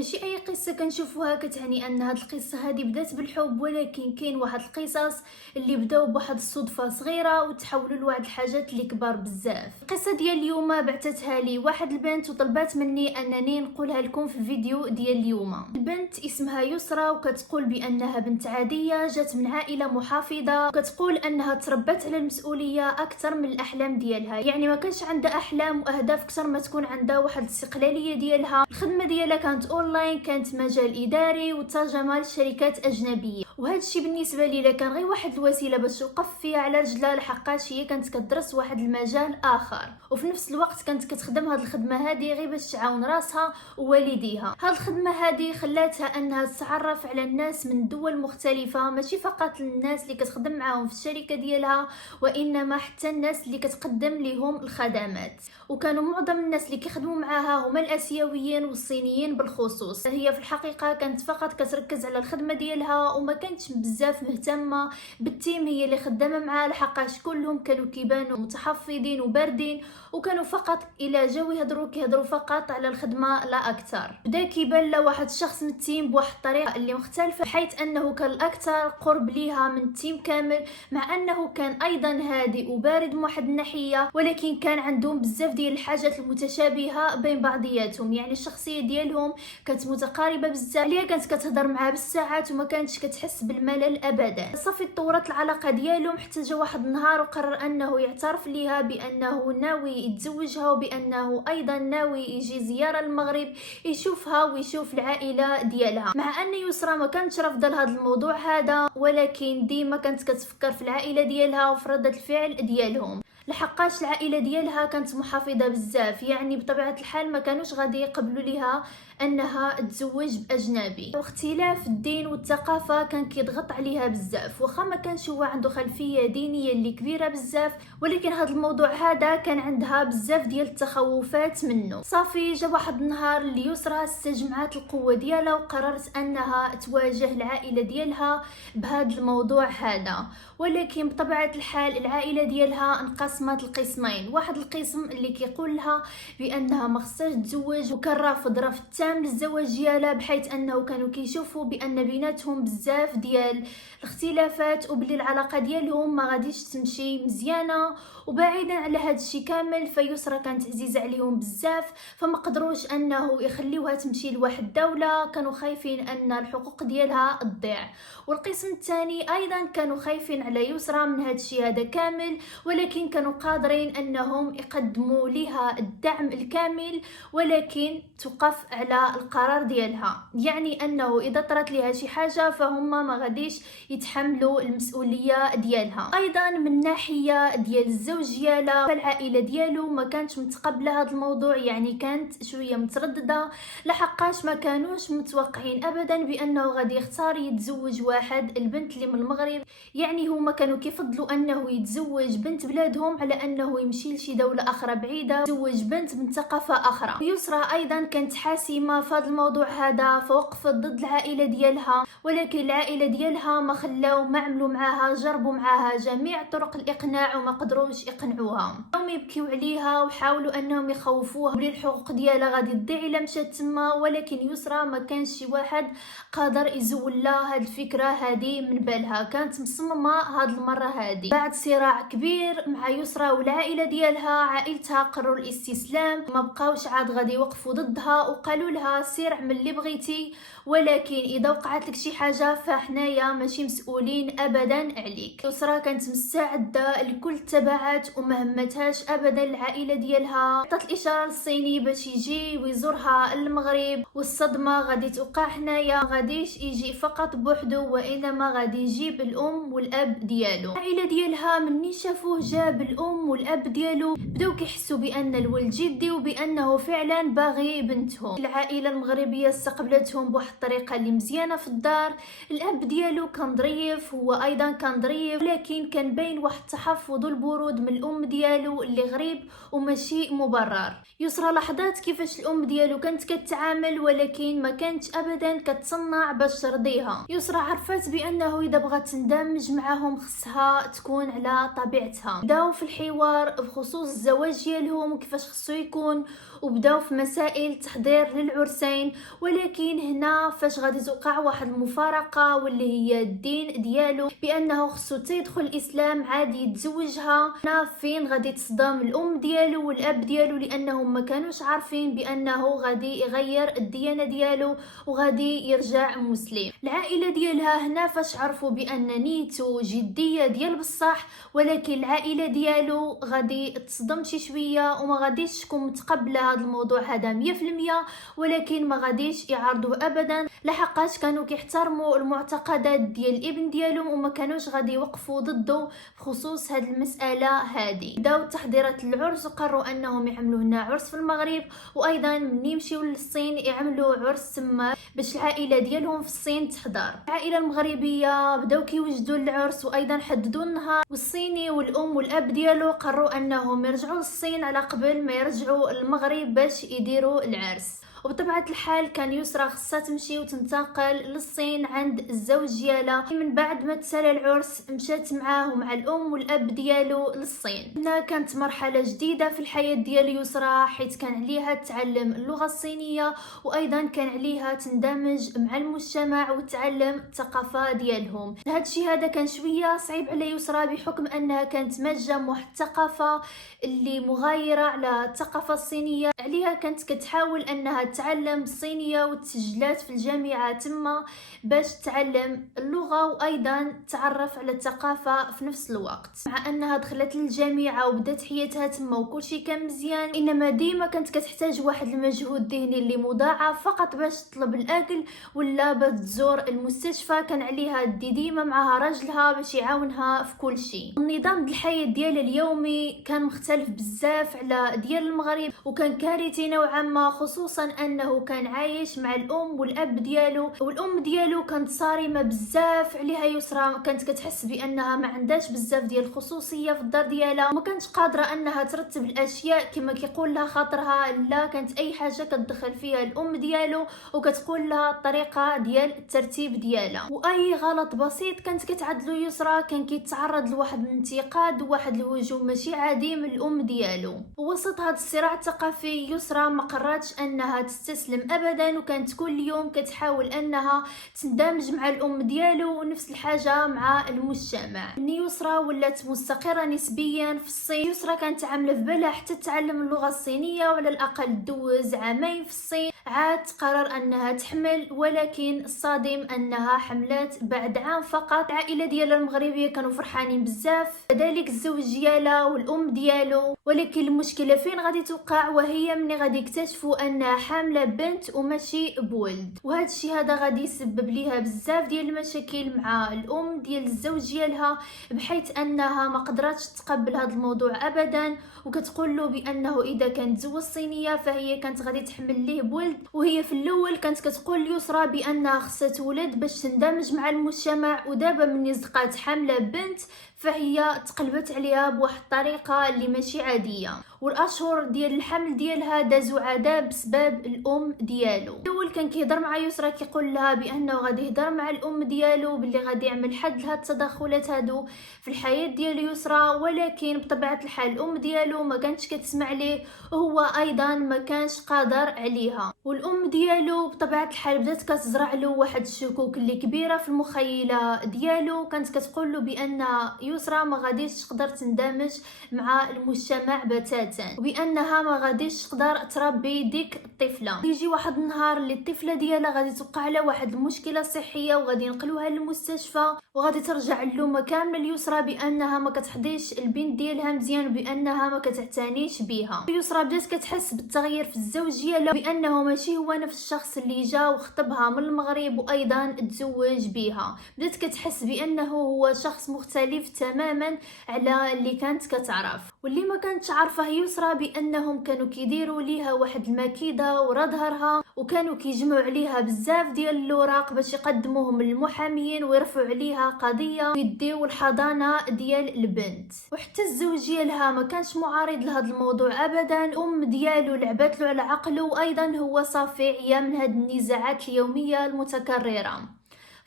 ماشي اي قصه كنشوفوها كتعني ان هاد القصه هادي بدات بالحب، ولكن كاين واحد القصص اللي بداو بواحد الصدفه صغيره وتحولوا لواحد الحاجات اللي كبار بزاف. القصه ديال اليوم بعثتها لي واحد البنت وطلبات مني انني نقولها لكم في الفيديو ديال اليوم. البنت اسمها يسرا وكتقول بانها بنت عاديه جات من عائله محافظه، وكتقول انها تربت على المسؤوليه اكثر من الاحلام ديالها، يعني ما كانش عندها احلام واهداف اكثر ما تكون عندها واحد الاستقلاليه ديالها. الخدمه ديالها كانت اونلاين، كانت مجال اداري وترجمه لشركات اجنبيه، وهذا الشيء بالنسبه لي كان غير واحد الوسيله باش توقف فيها على رجلها، لحقاش هي كانت كتدرس واحد المجال اخر، وفي نفس الوقت كانت كتخدم هذه الخدمه هذه غير باش تعاون راسها ووالديها. هذه الخدمه هذه خلاتها انها تتعرف على الناس من دول مختلفه، ماشي فقط الناس اللي كتخدم معاهم في الشركه ديالها، وانما حتى الناس اللي كتقدم لهم الخدمات. وكانوا معظم الناس اللي كيخدموا معاها هما الاسيويين والصينيين بالخصوص. هي في الحقيقه كانت فقط كتركز على الخدمه ديالها وما كانتش بزاف مهتمه بالتيم هي اللي خدامه معاه، لحقاش كلهم كانوا كيبانوا متحفظين وباردين، وكانوا فقط الى جاو كيهضروا فقط على الخدمه لا اكثر. بدا كيبان له واحد الشخص من التيم بواحد الطريقه اللي مختلفه، حيث انه كان الاكثر قرب ليها من التيم كامل، مع انه كان ايضا هادئ وبارد من واحد الناحيه، ولكن كان عندهم بزاف ديال الحاجات المتشابهه بين بعضياتهم. يعني الشخصيه ديالهم كانت متقاربه بزاف، عليها كانت كتهضر معها بالساعات وما كانتش كتحس بالملل ابدا. صافي تطورت العلاقه ديالهم حتى جا واحد النهار وقرر انه يعترف ليها بانه ناوي يتزوجها، وبانه ايضا ناوي يجي زياره للمغرب يشوفها ويشوف العائله ديالها. مع ان يسرا ما كانتش رافضه لهذا الموضوع هذا، ولكن ديما كانت كتفكر في العائله ديالها وفي ردة الفعل ديالهم، لحقاش العائله ديالها كانت محافظه بزاف. يعني بطبيعه الحال ما كانوش غادي يقبلوا ليها انها تزوج باجنبي، واختلاف الدين والثقافه كان كيضغط عليها بزاف. واخا ما كانش هو عنده خلفيه دينيه اللي كبيره بزاف، ولكن هذا الموضوع هذا كان عندها بزاف ديال التخوفات منه. صافي جا واحد النهار اللي يسرا استجمعت القوه ديالها وقررت انها تواجه العائله ديالها بهذا الموضوع هذا. ولكن بطبيعه الحال العائله ديالها انقسمت لقسمين، واحد القسم اللي كيقول لها بانها ما خصهاش تزوج، وكان رافض رفض تام للزواج ديالها، بحيث انه كانوا كيشوفوا بان بيناتهم بزاف ديال الاختلافات وبلي العلاقه ديالهم ما غاديش تمشي مزيانه. وبعيدا على هذا الشيء كامل فيسرا كانت عزيزه عليهم بزاف، فما قدروش انه يخليوها تمشي لواحد الدوله، كانوا خايفين ان الحقوق ديالها تضيع. والقسم الثاني ايضا كانوا خايفين على يسرا من هذا الشيء هذا كامل، ولكن كانوا قادرين انهم يقدموا لها الدعم الكامل، ولكن توقف على القرار ديالها. يعني انه اذا طرات لها شي حاجه فهم ما غاديش يتحملوا المسؤوليه ديالها. ايضا من ناحيه ديال الزوج ديالها فالعائله ديالو ما كانتش متقبله هذا الموضوع، يعني كانت شويه متردده، لحقاش ما كانوش متوقعين ابدا بانه غادي يختار يتزوج واحد البنت اللي من المغرب. يعني هما كانوا كيفضلوا انه يتزوج بنت بلادهم على انه يمشي لشي دوله اخرى بعيده يتزوج بنت من ثقافه اخرى. يسرا ايضا كانت حاسمه في هذا الموضوع هذا، فوقفت ضد العائله ديالها، ولكن العائله ديالها ما خلاو، ما عملوا معاها، جربوا معاها جميع طرق الاقناع وما قدروش يقنعوها. هم يبكيو عليها وحاولوا انهم يخوفوها بلي الحقوق ديالها غادي تضيع الا مشات تما، ولكن يسرا ما كانش شي واحد قادر يزول لها هاد الفكره هذه من بالها، كانت مصممه هاد المره هذه. بعد صراع كبير مع يسرا والعائله ديالها، عائلتها قرروا الاستسلام، ما بقاوش عاد غادي يوقفوا ضدها، وقالوا لها سير اعمل اللي بغيتي، ولكن اذا وقعت لك شي حاجه فحنايا ماشي مسؤولين ابدا عليك. يسرا كانت مستعده لكل التبعات وما همتهاش ابدا العائله ديالها، عطات الاشاره للصيني باش يجي ويزورها المغرب، والصدمه غادي توقع حنايا، غاديش يجي فقط بوحده، وانما غادي يجيب الام والاب ديالو. العائله ديالها مني شافوه جاب الام والاب ديالو بداو كيحسوا بان الولد جدي وبانه فعلا باغي بنتهم. العائله المغربيه استقبلتهم بواحد الطريقه اللي مزيانه في الدار. الاب ديالو كان ظريف، هو ايضا كان ظريف، لكن كان باين واحد التحفظ والبرود من الام ديالو اللي غريب وماشي مبرر. يسرا لاحظت كيفاش الام ديالو كانت كتعامل، ولكن ما كانتش ابدا كتصنع باش ترضيها. يسرا عرفت بانه اذا بغات تندمج معاهم خصها تكون على طبيعتها. بداو في الحوار بخصوص الزواج ديالهم وكيفاش خصو يكون، وبداو في مسائل تحضير للعرسين. ولكن هنا فاش غادي توقع واحد المفارقه واللي هي الدين ديالو بانه خصو تيدخل الاسلام عادي يتزوجها. هنا فين غادي تصدم الام ديالو والاب ديالو لانهم ما كانوش عارفين بانه غادي يغير الديانه ديالو وغادي يرجع مسلم. العائله ديالها هنا فاش عرفوا بان نيتو جديه ديال بصح، ولكن العائله ديالو غادي تصدم شي شويه وما غاديش تكون متقبله هذا الموضوع هذا 100%، ولكن ما غاديش يعارضوه ابدا لحقاش كانوا كيحترموا المعتقدات ديال الابن ديالهم وما كانوش غادي يوقفوا ضده بخصوص هذه المساله هذه. بداو تحضيرات العرس وقرروا انهم يعملوا هنا عرس في المغرب، وايضا من يمشيو للصين يعملوا عرس تما باش العائله ديالهم في الصين تحضر. العائله المغربيه بداو كيوجدوا العرس وايضا حددوا النهار، والصيني والام والاب ديالو قرروا انهم يرجعوا للصين على قبل ما يرجعوا المغرب باش يديروا العرس. وبطبيعه الحال كان يسرى خصها تمشي وتنتقل للصين عند الزوج ديالها. من بعد ما تسالى العرس مشات معاه ومع الام والاب ديالو للصين. هنا كانت مرحله جديده في الحياه ديال يسرى، حيث كان عليها تعلم اللغه الصينيه وايضا كان عليها تندمج مع المجتمع وتعلم الثقافه ديالهم. هذا الشيء هذا كان شويه صعيب على يسرى بحكم انها كانت ماجه واحد الثقافه اللي مغايره على الثقافه الصينيه. عليها كانت كتحاول انها تعلم الصينيه وتسجلات في الجامعه تما باش تعلم اللغه وايضا تعرف على الثقافه في نفس الوقت. مع انها دخلت للجامعه وبدات حياتها تما وكل شيء كان مزيان، انما ديما كانت كتحتاج واحد المجهود ذهني اللي مضاعف فقط باش تطلب الاكل ولا باش تزور المستشفى. كان عليها دي ديما معها راجلها باش يعاونها في كل شيء. النظام ديال الحياه ديالها اليومي كان مختلف بزاف على ديال المغرب وكان كارثي نوعا ما، خصوصا انه كان عايش مع الام والاب ديالو، والام ديالو كانت صارمه بزاف عليها. يسرى كانت كتحس بانها ما عندهاش بزاف ديال الخصوصيه في الدار ديالها، ما كانتش قادره انها ترتب الاشياء كما كيقول لها خاطرها. لا كانت اي حاجه كتدخل فيها الام ديالو وكتقول لها الطريقه ديال الترتيب ديالها، واي غلط بسيط كانت كتعدلو يسرى كان كيتعرض لواحد الانتقاد وواحد الهجوم ماشي عادي من الام ديالو. وسط هذا الصراع الثقافي يسرى ما قررتش انها تستسلم ابدا، وكانت كل يوم كتحاول انها تندمج مع الام ديالو ونفس الحاجه مع المجتمع. من يسرى ولات مستقره نسبيا في الصين. يسرى كانت عامله في بالها حتى تعلم اللغه الصينيه وعلى الاقل دوز عامين في الصين. عاد تقرر انها تحمل، ولكن الصادم انها حملت بعد عام فقط. العائله ديالها المغربيه كانوا فرحانين بزاف، كذلك الزوج ديالها والام ديالو. ولكن المشكله فين غادي توقع؟ وهي ملي غادي يكتشفوا انها حامله بنت وماشي بولد. وهذا الشيء هذا غادي يسبب ليها بزاف ديال المشاكل مع الام ديال الزوج ديالها، بحيث انها ما قدراتش تقبل هذا الموضوع ابدا، وكتقول له بانه اذا كانت زوج صينيه فهي كانت غادي تحمل ليه بولد. وهي في الاول كانت كتقول ليسرى بانها خصها تولد باش تندمج مع المجتمع، ودابا ملي زقات حامله بنت فهي تقلبت عليها بواحد الطريقه اللي ماشي عاديه. والاشهر ديال الحمل ديالها دازوا عذاب بسبب الام ديالو. الاول كان كيهضر مع يسرى كيقول لها بانه غادي يهضر مع الام ديالو باللي غادي يعمل حد لهاد التدخلات هادو في الحياه ديال يسرى، ولكن بطبيعه الحال الام ديالو ما كانتش كتسمع ليه وهو ايضا ما كانش قادر عليها. والام ديالو بطبيعه الحال بدات كتزرع له واحد الشكوك اللي كبيره في المخيله ديالو. كانت كتقول له بان يسرى ما غاديش تقدر تندمج مع المجتمع بتاتا، وبانها ما غاديش تقدر تربي ديك الطفله. يجي واحد النهار اللي الطفله ديالها غادي توقع لها واحد المشكله صحيه وغادي ينقلوها للمستشفى، وغادي ترجع اللومه كامله ليسرى بانها ما كتحضيش البنت ديالها مزيان وبانها ما كتعتنيش بها. يسرى بدات كتحس بالتغيير في الزوج ديالها، بانه ماشي هو نفس الشخص اللي جا وخطبها من المغرب وايضا تزوج بها. بدات كتحس بانه هو شخص مختلف تماما على اللي كانت كتعرف. واللي ما كانتش عارفه يسرى بانهم كانوا كيديروا ليها واحد المكيده ورا ظهرها، وكانوا كيجمعوا عليها بزاف ديال الاوراق باش يقدموهم للمحاميين ويرفعوا عليها قضيه ويديو الحضانه ديال البنت. وحتى الزوج ديالها ما كانش معارض لهذا الموضوع ابدا. الام ديالو لعبت له على عقله، وايضا هو صافي عيا من هاد النزاعات اليوميه المتكرره.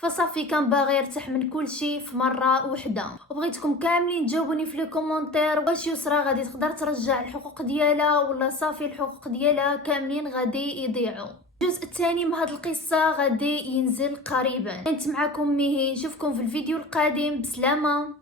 فصافي كان باغي يرتاح من كل شيء في مره وحده. وبغيتكم كاملين تجاوبوني في لي كومونتير واش يسرى غادي تقدر ترجع الحقوق ديالها ولا صافي الحقوق ديالها كاملين غادي يضيعوا. الجزء الثاني من هذه القصه غادي ينزل قريبا. كنت معكم ميهي، نشوفكم في الفيديو القادم. بسلامه.